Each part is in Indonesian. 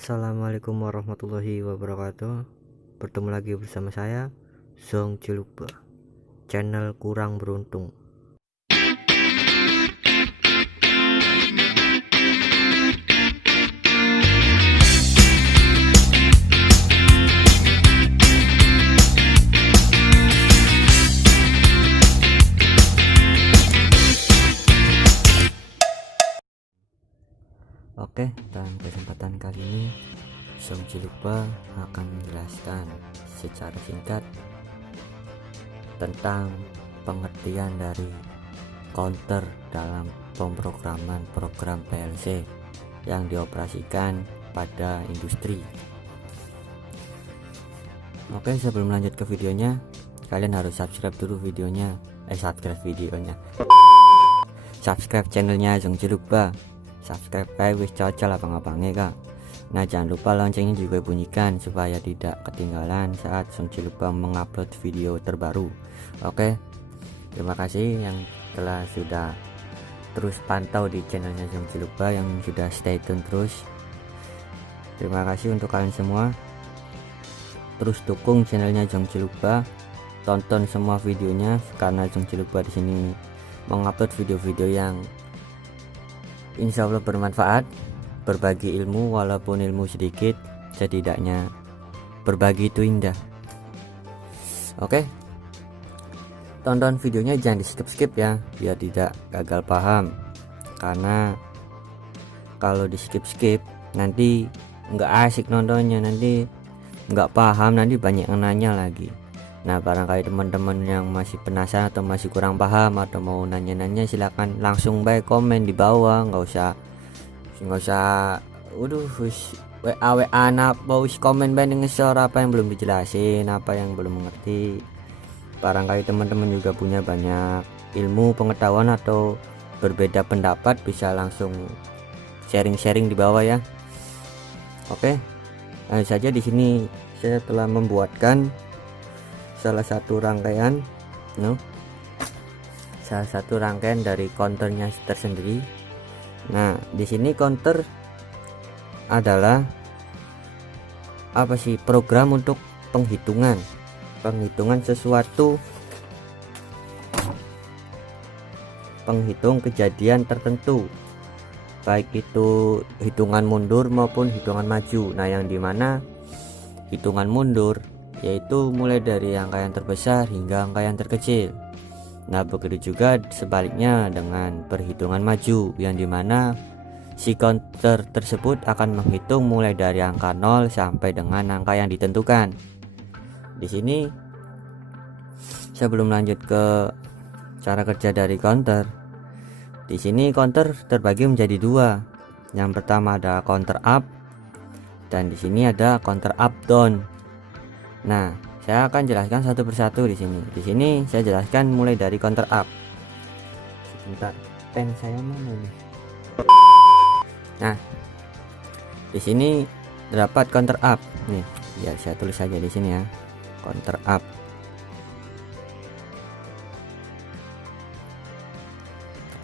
Assalamualaikum warahmatullahi wabarakatuh. Bertemu lagi bersama saya Zong Ciluba, channel kurang beruntung. Oke, dalam kesempatan kali ini Zong Ciluba akan menjelaskan secara singkat tentang pengertian dari counter dalam pemrograman program PLC yang dioperasikan pada industri. Oke, sebelum lanjut ke videonya, kalian harus subscribe dulu videonya. Subscribe channelnya Zong Ciluba. Subscribe kayak wis cocok abang-abangnya kak. Nah, jangan lupa loncengnya juga bunyikan supaya tidak ketinggalan saat Zong Ciluba mengupload video terbaru. Oke, terima kasih yang sudah terus pantau di channelnya Zong Ciluba, yang sudah stay tune terus. Terima kasih untuk kalian semua. Terus dukung channelnya Zong Ciluba, tonton semua videonya karena Zong Ciluba di sini mengupload video-video yang insya Allah bermanfaat, berbagi ilmu walaupun ilmu sedikit, setidaknya berbagi itu indah. Oke, tonton videonya jangan di skip ya, biar tidak gagal paham, karena kalau di skip nanti nggak asik nontonnya, nanti nggak paham, nanti banyak yang nanya lagi. Nah, barangkali teman-teman yang masih penasaran atau masih kurang paham atau mau nanya-nanya, silakan langsung baik komen di bawah, nggak usah WA anak wis komen bae ngesor apa yang belum dijelasin, apa yang belum mengerti. Barangkali teman-teman juga punya banyak ilmu pengetahuan atau berbeda pendapat, bisa langsung sharing-sharing di bawah ya. Oke, nah saja di sini saya telah membuatkan salah satu rangkaian dari counternya tersendiri. Nah, di sini counter adalah program untuk penghitungan sesuatu, penghitung kejadian tertentu, baik itu hitungan mundur maupun hitungan maju. Nah, yang dimana hitungan mundur yaitu mulai dari angka yang terbesar hingga angka yang terkecil. Nah, begitu juga sebaliknya dengan perhitungan maju, yang dimana si counter tersebut akan menghitung mulai dari angka 0 sampai dengan angka yang ditentukan. Di sini sebelum lanjut ke cara kerja dari counter, di sini counter terbagi menjadi dua. Yang pertama ada counter up, dan di sini ada counter up down. Nah, saya akan jelaskan satu persatu di sini. Di sini saya jelaskan mulai dari counter up. Sebentar, pen saya mana nih? Nah, di sini terdapat counter up. Nih, ya saya tulis saja di sini ya. Counter up.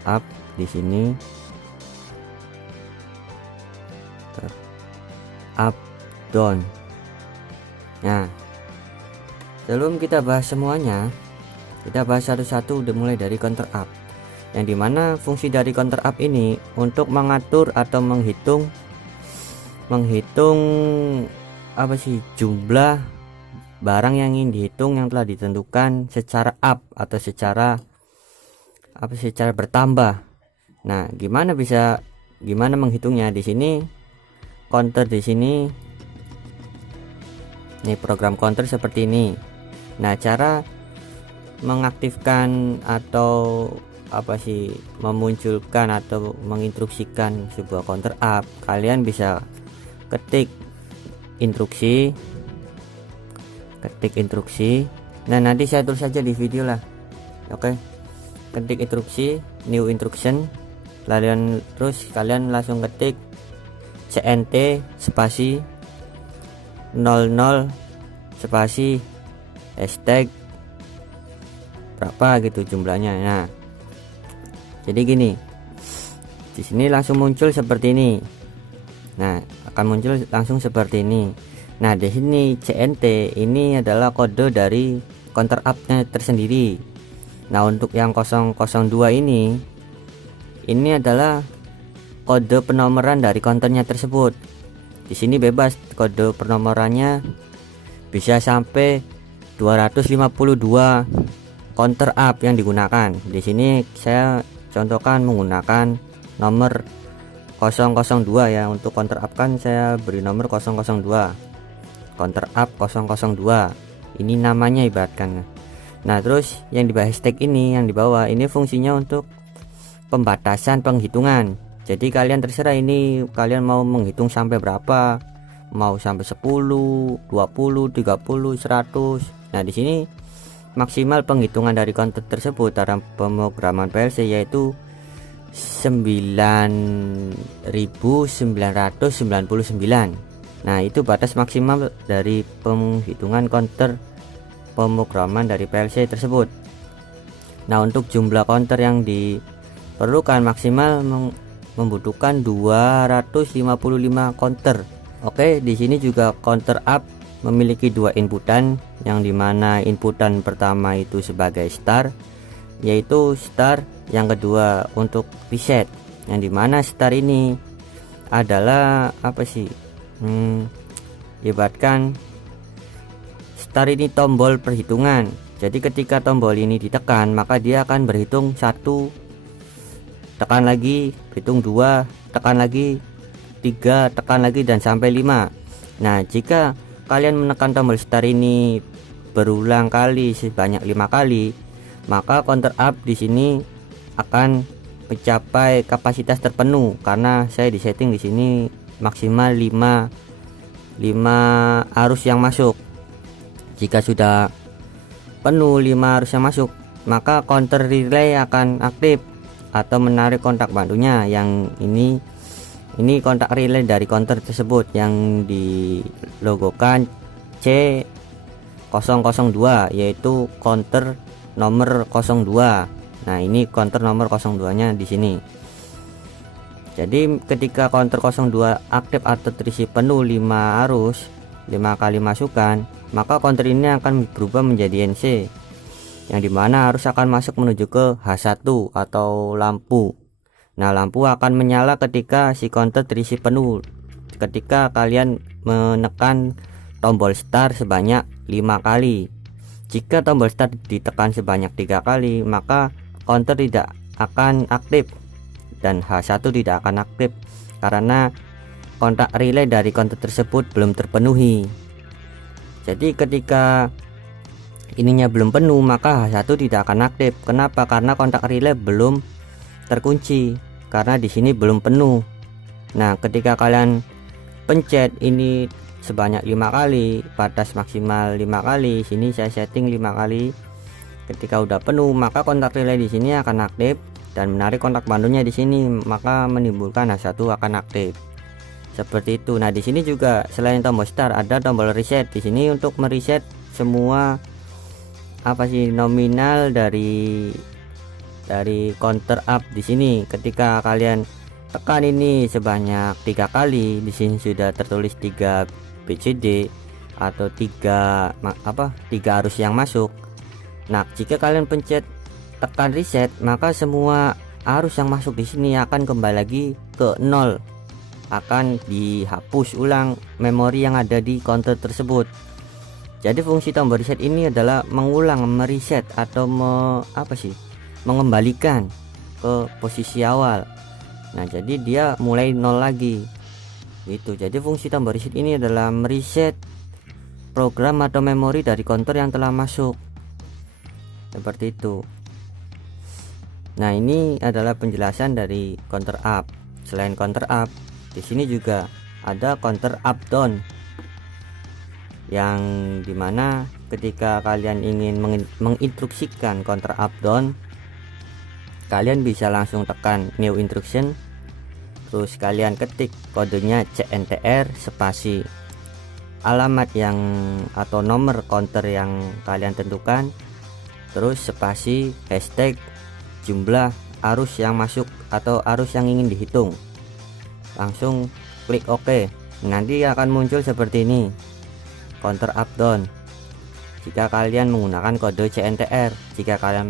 Up di sini. Up down. Nah, sebelum kita bahas semuanya, kita bahas satu-satu mulai dari counter up, yang dimana fungsi dari counter up ini untuk mengatur atau menghitung jumlah barang yang ingin dihitung yang telah ditentukan secara up atau secara bertambah. Nah, gimana menghitungnya? Di sini counter, di sini ini program counter seperti ini. Nah, cara mengaktifkan atau memunculkan atau menginstruksikan sebuah counter up, kalian bisa ketik instruksi. Nah, nanti saya tulis saja di video lah. Oke, ketik instruksi, new instruction, kalian langsung ketik cnt spasi 00 spasi hashtag berapa gitu jumlahnya. Nah, jadi gini, di sini langsung muncul seperti ini. Nah, akan muncul langsung seperti ini. Nah, di sini CNT ini adalah kode dari counter up-nya tersendiri. Nah, untuk yang 002 ini adalah kode penomoran dari counternya tersebut. Di sini bebas kode penomorannya, bisa sampai 252 counter up yang digunakan. Di sini saya contohkan menggunakan nomor 002 ya. Untuk counter up kan saya beri nomor 002. Counter up 002 ini namanya ibaratkan. Nah, terus yang di hashtag ini yang di bawah ini fungsinya untuk pembatasan penghitungan. Jadi kalian terserah ini kalian mau menghitung sampai berapa, mau sampai 10, 20, 30, 100. Nah, di sini maksimal penghitungan dari counter tersebut dalam pemrograman PLC yaitu 9.999. Nah, itu batas maksimal dari penghitungan counter pemrograman dari PLC tersebut. Nah, untuk jumlah counter yang diperlukan maksimal membutuhkan 255 counter. Oke, di sini juga counter up memiliki dua inputan, yang dimana inputan pertama itu sebagai star, yaitu star. Yang kedua untuk reset, yang dimana star ini adalah apa sih? Ibaratkan star ini tombol perhitungan. Jadi ketika tombol ini ditekan, maka dia akan berhitung 1, tekan lagi, hitung 2, tekan lagi, 3, tekan lagi, dan sampai 5. Nah, jika kalian menekan tombol star ini berulang kali sebanyak 5 kali, maka counter up di sini akan mencapai kapasitas terpenuh, karena saya disetting di sini maksimal 5 arus yang masuk. Jika sudah penuh 5 arus yang masuk, maka counter relay akan aktif atau menarik kontak bantunya. Yang ini kontak relay dari counter tersebut yang dilogokan C002, yaitu counter nomor 02. Nah, ini counter nomor 02 nya di sini. Jadi ketika counter 02 aktif atau terisi penuh 5 arus, 5 kali masukan, maka counter ini akan berubah menjadi NC, yang dimana arus akan masuk menuju ke H1 atau lampu. Nah, lampu akan menyala ketika si counter terisi penuh, ketika kalian menekan tombol start sebanyak 5 kali. Jika tombol start ditekan sebanyak 3 kali, maka counter tidak akan aktif dan H1 tidak akan aktif karena kontak relay dari counter tersebut belum terpenuhi. Jadi ketika ininya belum penuh, maka H1 tidak akan aktif. Kenapa? Karena kontak relay belum terkunci, karena di sini belum penuh. Nah, ketika kalian pencet ini sebanyak 5 kali, batas maksimal 5 kali, sini saya setting 5 kali. Ketika udah penuh, maka kontak relay di sini akan aktif dan menarik kontak bantunya di sini, maka menimbulkan H1 akan aktif. Seperti itu. Nah, di sini juga selain tombol start ada tombol reset. Di sini untuk mereset semua nominal dari counter up di sini. Ketika kalian tekan ini sebanyak 3 kali, di sini sudah tertulis 3 BCD atau 3 arus yang masuk. Nah, jika kalian pencet tekan reset, maka semua arus yang masuk di sini akan kembali lagi ke 0, akan dihapus ulang memori yang ada di counter tersebut. Jadi fungsi tombol reset ini adalah mengulang, mereset atau mengembalikan ke posisi awal. Nah, jadi dia mulai 0 lagi gitu. Jadi fungsi tombol reset ini adalah mereset program atau memori dari counter yang telah masuk, seperti itu. Nah, ini adalah penjelasan dari counter up. Selain counter up, di sini juga ada counter up down, yang dimana ketika kalian ingin menginstruksikan counter up down, kalian bisa langsung tekan new instruction, terus kalian ketik kodenya CNTR spasi alamat yang atau nomor counter yang kalian tentukan, terus spasi hashtag jumlah arus yang masuk atau arus yang ingin dihitung. Langsung klik OK. nanti akan muncul seperti ini, counter up down. Jika kalian menggunakan kode CNTR, jika kalian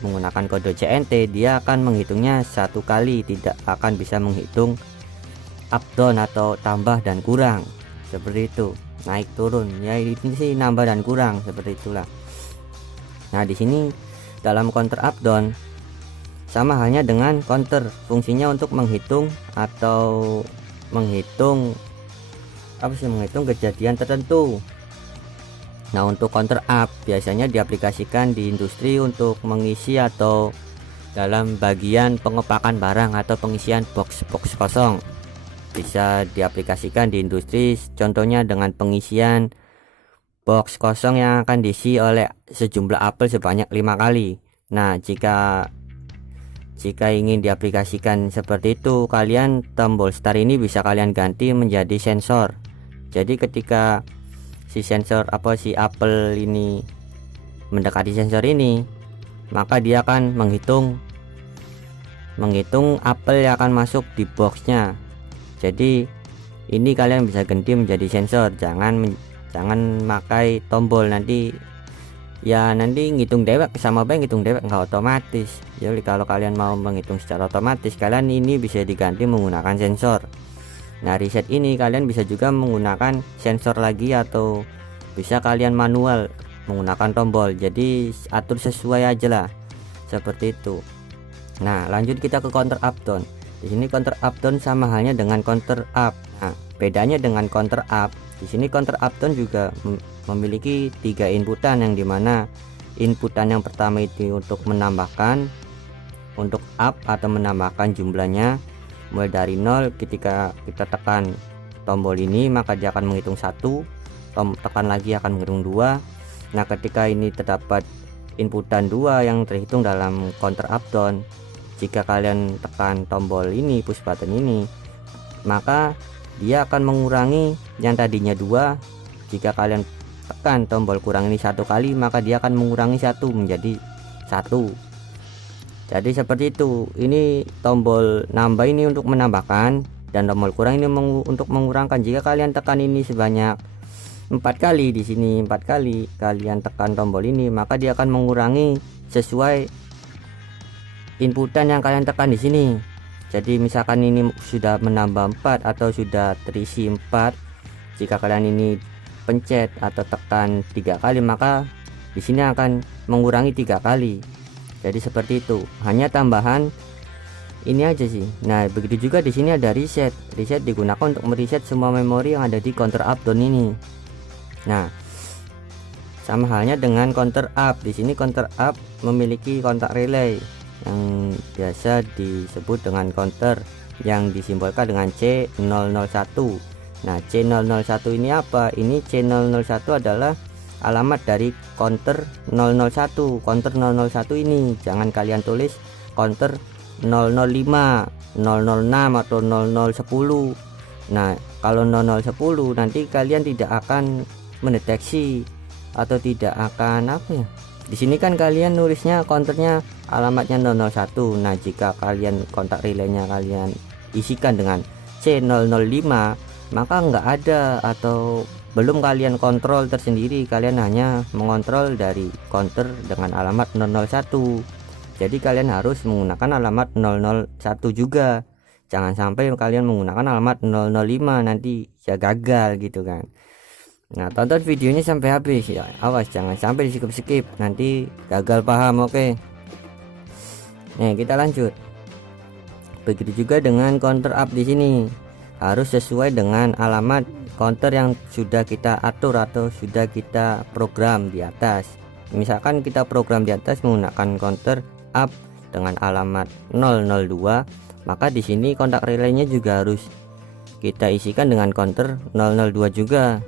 menggunakan kode CNT, dia akan menghitungnya satu kali, tidak akan bisa menghitung up down atau tambah dan kurang, seperti itu, naik turun. Ya ini sih nambah dan kurang, seperti itulah. Nah di sini dalam counter up down sama halnya dengan counter, fungsinya untuk menghitung atau menghitung kejadian tertentu. Nah untuk counter up biasanya diaplikasikan di industri untuk mengisi atau dalam bagian pengepakan barang atau pengisian box kosong. Bisa diaplikasikan di industri, contohnya dengan pengisian box kosong yang akan diisi oleh sejumlah apel sebanyak 5 kali. Nah jika ingin diaplikasikan seperti itu, kalian tombol start ini bisa kalian ganti menjadi sensor. Jadi ketika si apel ini mendekati sensor ini, maka dia akan menghitung apel yang akan masuk di boxnya. Jadi ini kalian bisa ganti menjadi sensor, jangan pakai tombol, nanti ngitung dewek sama ngitung dewek nggak otomatis. Jadi kalau kalian mau menghitung secara otomatis, kalian ini bisa diganti menggunakan sensor. Nah reset ini kalian bisa juga menggunakan sensor lagi, atau bisa kalian manual menggunakan tombol. Jadi atur sesuai aja lah, seperti itu. Nah lanjut kita ke counter up down. Di sini counter up down sama halnya dengan counter up. Nah bedanya dengan counter up, di sini counter up down juga memiliki 3 inputan, yang dimana inputan yang pertama itu untuk menambahkan, untuk up atau menambahkan jumlahnya mulai dari 0. Ketika kita tekan tombol ini maka dia akan menghitung 1, tekan lagi akan menghitung 2. Nah ketika ini terdapat inputan 2 yang terhitung dalam counter up down, jika kalian tekan tombol ini, push button ini, maka dia akan mengurangi yang tadinya 2. Jika kalian tekan tombol kurang ini 1 kali, maka dia akan mengurangi 1 menjadi 1. Jadi seperti itu. Ini tombol nambah ini untuk menambahkan, dan tombol kurang ini untuk mengurangkan. Jika kalian tekan ini sebanyak 4 kali, di sini 4 kali kalian tekan tombol ini, maka dia akan mengurangi sesuai inputan yang kalian tekan di sini. Jadi misalkan ini sudah menambah 4 atau sudah terisi 4, jika kalian ini pencet atau tekan 3 kali, maka di sini akan mengurangi 3 kali. Jadi seperti itu, hanya tambahan ini aja sih. Nah begitu juga di sini ada reset. Reset digunakan untuk mereset semua memori yang ada di counter up down ini. Nah sama halnya dengan counter up. Di sini counter up memiliki kontak relay yang biasa disebut dengan counter, yang disimbolkan dengan C001. Nah C001 ini apa? Ini C001 adalah alamat dari counter 001. Counter 001 ini jangan kalian tulis counter 005, 006 atau 0010. Nah kalau 0010 nanti kalian tidak akan mendeteksi atau tidak akan di sini kan kalian nulisnya counternya alamatnya 001. Nah jika kalian kontak relaynya kalian isikan dengan C005, maka nggak ada atau belum kalian kontrol tersendiri, kalian hanya mengontrol dari counter dengan alamat 001. Jadi kalian harus menggunakan alamat 001 juga. Jangan sampai kalian menggunakan alamat 005, nanti ya gagal gitu kan. Nah tonton videonya sampai habis ya, awas jangan sampai di skip, nanti gagal paham. Oke. Nih kita lanjut. Begitu juga dengan counter up di sini, harus sesuai dengan alamat counter yang sudah kita atur atau sudah kita program di atas. Misalkan kita program di atas menggunakan counter up dengan alamat 002, maka di sini kontak relaynya juga harus kita isikan dengan counter 002 juga.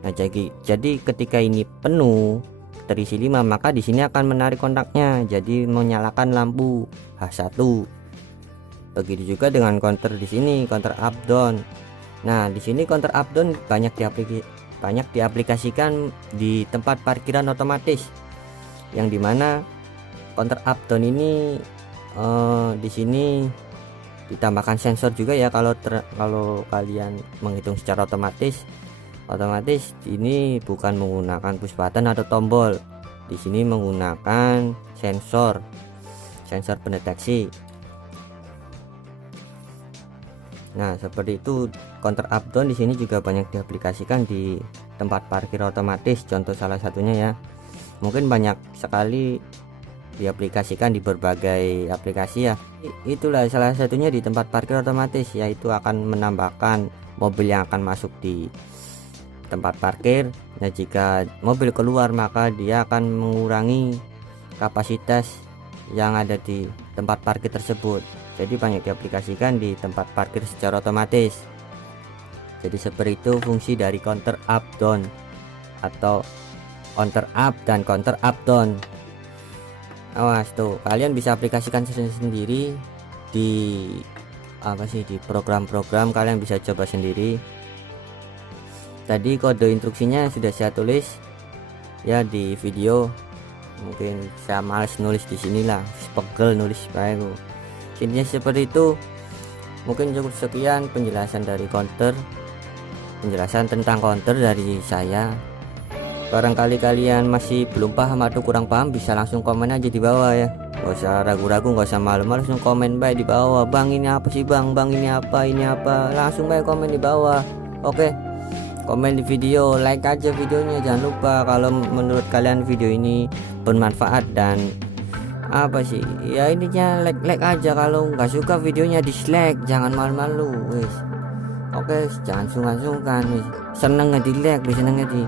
Nah jadi ketika ini penuh terisi 5, maka di sini akan menarik kontaknya, jadi menyalakan lampu H1. Begitu juga dengan counter di sini, counter up down. Nah di sini counter up down banyak diaplikasikan di tempat parkiran otomatis, yang dimana counter up down ini di sini ditambahkan sensor juga ya. Kalau kalian menghitung secara otomatis ini bukan menggunakan push button atau tombol, di sini menggunakan sensor pendeteksi. Nah seperti itu. Counter up down di sini juga banyak diaplikasikan di tempat parkir otomatis, contoh salah satunya ya. Mungkin banyak sekali diaplikasikan di berbagai aplikasi ya. Itulah salah satunya di tempat parkir otomatis, yaitu akan menambahkan mobil yang akan masuk di tempat parkir. Nah jika mobil keluar maka dia akan mengurangi kapasitas yang ada di tempat parkir tersebut. Jadi banyak diaplikasikan di tempat parkir secara otomatis. Jadi seperti itu fungsi dari counter up down atau counter up dan counter up down. Awas tuh, kalian bisa aplikasikan sendiri di di program-program, kalian bisa coba sendiri. Tadi kode instruksinya sudah saya tulis ya di video. Mungkin saya males nulis di sinilah, pegel nulis baik. Intinya seperti itu. Mungkin cukup sekian penjelasan tentang counter dari saya. Barangkali kalian masih belum paham atau kurang paham, bisa langsung komen aja di bawah ya. Gak usah ragu-ragu, gak usah malu-malu, langsung komen baik di bawah. Bang ini apa sih bang ini apa, langsung baik komen di bawah. Oke, komen di video, like aja videonya. Jangan lupa kalau menurut kalian video ini bermanfaat dan ya intinya like aja. Kalau nggak suka videonya dislike, jangan malu-malu wis. Oke, jangan sungkan-sungkan wis. Seneng di like, seneng di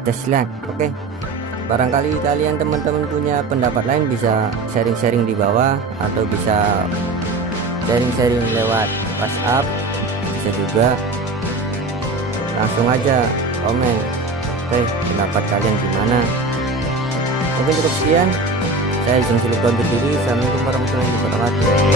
dislike. Oke, barangkali kalian teman-teman punya pendapat lain bisa sharing-sharing di bawah, atau bisa sharing-sharing lewat WhatsApp, bisa juga langsung aja komen. Oke, pendapat kalian gimana? Oke, cukup sekian. Saya Jeng Cilegon berdiri. Assalamualaikum warahmatullahi wabarakatuh.